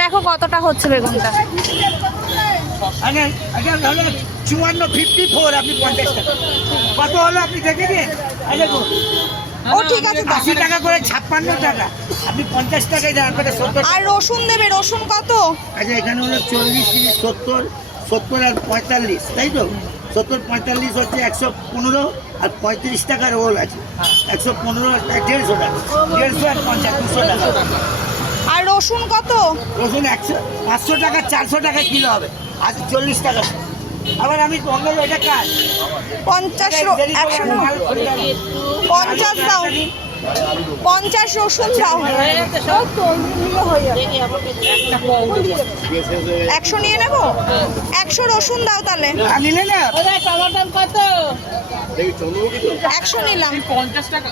দেখো কতটা হচ্ছে বেগুনটা। 54 আপনি 50 টাকা কত হলো আপনি দেখে দিন। ও ঠিক আছে, 80 টাকা করে 56 টাকা আপনি 50 টাকায় দেন আপনাকে 70। আর রসুন দেবে, রসুন কত? আচ্ছা এখানে হলো 40 30 70 70 আর 45 তাই তো 70 45 হচ্ছে 115 আর 35 টাকা রোল আছে 115 আর 150 টাকা 150 আর 50 200 টাকা। আর রসুন কত? রসুন 100 500 টাকা 400 টাকা কিলো হবে আজ 40 টাকা। আবার আমি অন্য এটা কাজ 50 50 দাও, 50 রসুন দাও। 100 নিয়ে নেবো, 100 রসুন দাও তাহলে। নিলে না টমাটম কত? 100 নিলাম। 50 টাকা